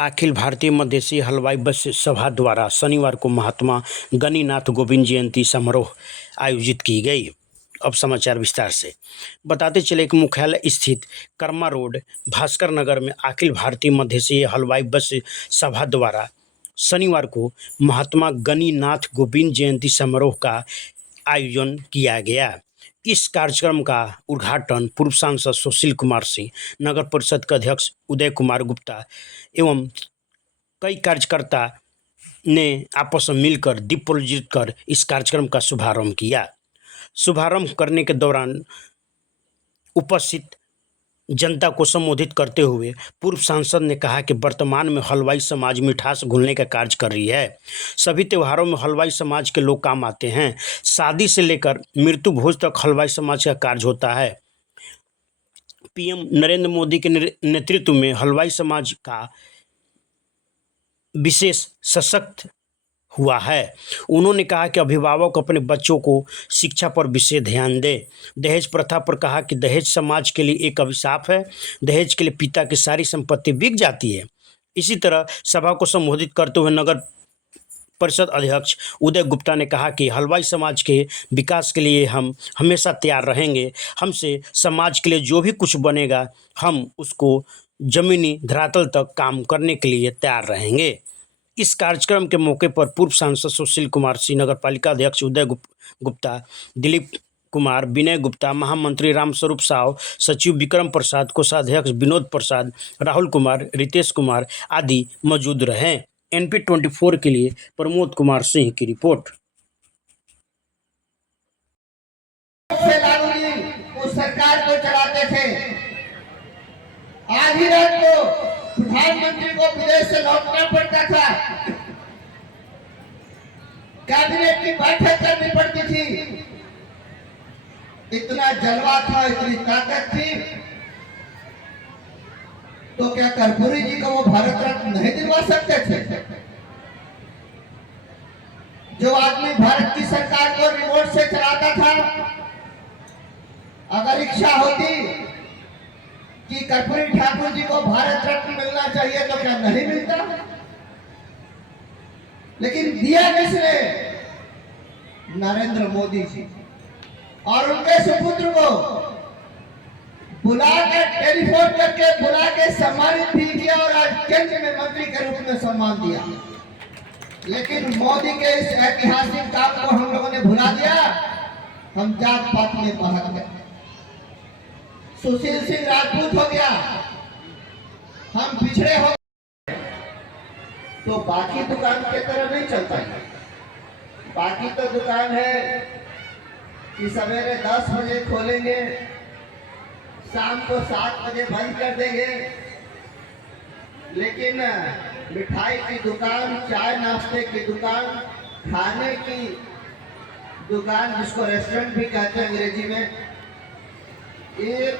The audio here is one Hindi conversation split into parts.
अखिल भारतीय मधेसी हलवाई बस सभा द्वारा शनिवार को महात्मा गणिनाथ गोविंद जयंती समारोह आयोजित की गई। अब समाचार विस्तार से बताते चले कि मुख्यालय स्थित कर्मा रोड भास्कर नगर में अखिल भारतीय मधेसी हलवाई बस सभा द्वारा शनिवार को महात्मा गणिनाथ गोविंद जयंती समारोह का आयोजन किया गया। इस कार्यक्रम का उद्घाटन पूर्व सांसद सुशील कुमार सिंह, नगर परिषद के अध्यक्ष उदय कुमार गुप्ता एवं कई कार्यकर्ता ने आपस में मिलकर दीप प्रज्वलित कर इस कार्यक्रम का शुभारंभ किया। शुभारंभ करने के दौरान उपस्थित जनता को संबोधित करते हुए पूर्व सांसद ने कहा कि वर्तमान में हलवाई समाज मिठास घुलने का कार्य कर रही है। सभी त्योहारों में हलवाई समाज के लोग काम आते हैं। शादी से लेकर मृत्यु भोज तक हलवाई समाज का कार्य होता है। पीएम नरेंद्र मोदी के नेतृत्व में हलवाई समाज का विशेष सशक्त हुआ है। उन्होंने कहा कि अभिभावक अपने बच्चों को शिक्षा पर विशेष ध्यान दें। दहेज प्रथा पर कहा कि दहेज समाज के लिए एक अभिशाप है। दहेज के लिए पिता की सारी संपत्ति बिक जाती है। इसी तरह सभा को संबोधित करते हुए नगर परिषद अध्यक्ष उदय गुप्ता ने कहा कि हलवाई समाज के विकास के लिए हम हमेशा तैयार रहेंगे। हमसे समाज के लिए जो भी कुछ बनेगा हम उसको जमीनी धरातल तक काम करने के लिए तैयार रहेंगे। इस कार्यक्रम के मौके पर पूर्व सांसद सुशील कुमार सिंह, नगर पालिका अध्यक्ष उदय गुप्ता, दिलीप कुमार, विनय गुप्ता, महामंत्री रामस्वरूप साव, सचिव विक्रम प्रसाद, कोषाध्यक्ष विनोद प्रसाद, राहुल कुमार, रितेश कुमार आदि मौजूद रहे। NP24 के लिए प्रमोद कुमार सिंह की रिपोर्ट। लालू जी उस सरकार को चलाते थे। आधी रात को प्रधानमंत्री को विदेश से लौटना पड़ता था। कैबिनेट की बैठक करनी पड़ती थी। इतना जलवा था, इतनी ताकत थी, तो क्या कर्पूरी जी को वो भारत रत्न नहीं दिलवा सकते थे? जो आदमी भारत की सरकार को रिमोट से चलाता था, अगर इच्छा होती कि कर्पूरी ठाकुर जी को भारत रत्न मिलना चाहिए तो क्या नहीं मिलता? लेकिन दिया किसने? नरेंद्र मोदी जी। और उनके सुपुत्र को बुलाकर, टेलीफोन करके बुला के सम्मानित भी किया और आज केंद्र में मंत्री के रूप में सम्मान दिया। लेकिन मोदी के इस ऐतिहासिक काम को हम लोगों ने भुला दिया। हम जात पात में बहक गए। सुशील सिंह राजपूत हो गया, हम पिछड़े हो गए, तो बाकी दुकान की तरह नहीं चलता है। बाकी तो दुकान है कि सवेरे 10 बजे खोलेंगे, शाम को 7 बजे बंद कर देंगे। लेकिन मिठाई की दुकान, चाय नाश्ते की दुकान, खाने की दुकान, जिसको रेस्टोरेंट भी कहते हैं अंग्रेजी में, ये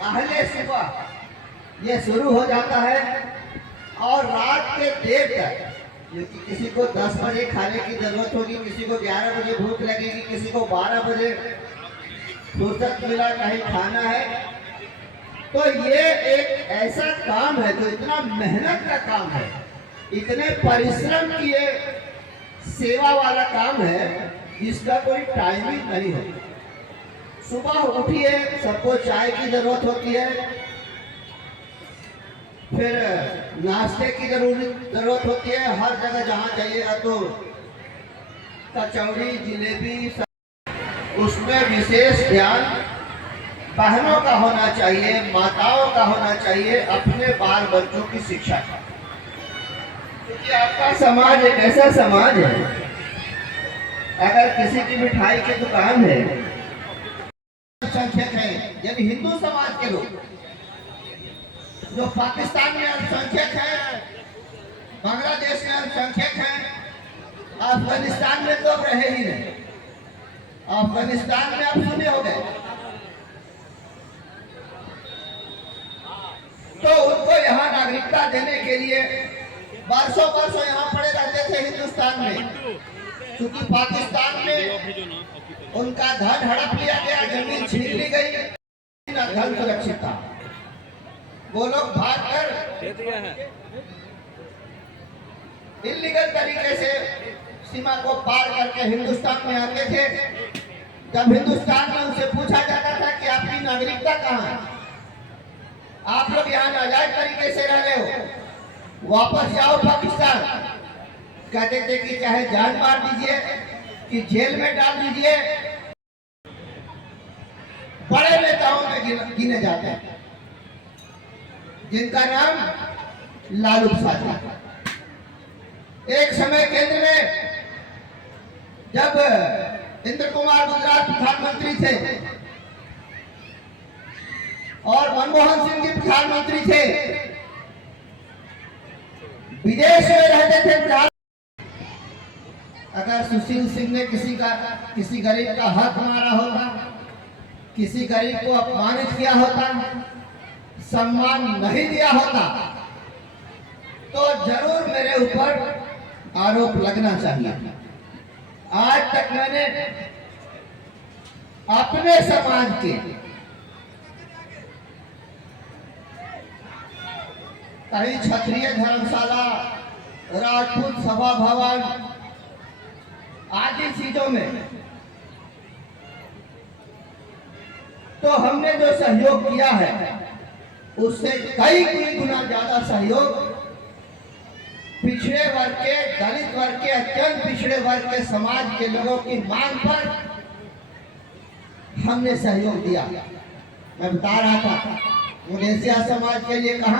पहले सुबह ये शुरू हो जाता है और रात के देर तक। किसी को 10 बजे खाने की जरूरत होगी, किसी को 11 बजे भूख लगेगी, किसी को 12 बजे फुर्सत मिला कहीं खाना है। तो ये एक ऐसा काम है जो इतना मेहनत का काम है, इतने परिश्रम की ये सेवा वाला काम है जिसका कोई टाइमिंग नहीं है। सुबह उठिए, सबको चाय की जरूरत होती है, फिर नाश्ते की जरूरत होती है। हर जगह जहाँ जाइएगा तो कचौड़ी, जिलेबी, उसमें विशेष ध्यान बहनों का होना चाहिए, माताओं का होना चाहिए, अपने बाल बच्चों की शिक्षा का। क्योंकि आपका समाज एक ऐसा समाज है, अगर किसी की मिठाई की दुकान है, अल्पसंख्यक है, यानी हिंदू समाज के लोग जो पाकिस्तान में अल्पसंख्यक है, बांग्लादेश में अल्पसंख्यक है, अफगानिस्तान में तो अब रहे ही नहीं। अफगानिस्तान में अब शून्य हो गए, तो उनको यहाँ नागरिकता देने के लिए बरसों बरसों यहाँ पड़े रहते थे हिंदुस्तान में। क्योंकि पाकिस्तान में उनका धन हड़प लिया गया, जमीन छीन ली गई, धन सुरक्षित था। वो लोग भाग कर इलीगल तरीके से सीमा को पार करके हिंदुस्तान में आते थे। जब हिंदुस्तान में उनसे पूछा जाता था कि आपकी नागरिकता कहाँ है, आप लोग यहाँ नाजायज तरीके से रह रहे हो, वापस जाओ पाकिस्तान। कहते थे कि चाहे जान मार दीजिए कि जेल में डाल दीजिए। बड़े नेताओं में गिने जाते हैं जिनका नाम लालू प्रसाद था। एक समय केंद्र में जब इंद्र कुमार गुजरात प्रधानमंत्री थे और मनमोहन सिंह जी प्रधानमंत्री थे, विदेश में रहते थे। अगर सुशील सिंह ने किसी गरीब का हक मारा होता, किसी गरीब को अपमानित किया होता, सम्मान नहीं दिया होता, तो जरूर मेरे ऊपर आरोप लगना चाहिए। आज तक मैंने अपने समाज के कहीं क्षत्रिय धर्मशाला, राजपूत सभा भवन आदि चीजों में तो हमने जो सहयोग किया है उससे कई गुना ज्यादा सहयोग पिछड़े वर्ग के, दलित वर्ग के, अत्यंत पिछड़े वर्ग के समाज के लोगों की मांग पर हमने सहयोग दिया। मैं बता रहा था मलेशिया समाज के लिए कहा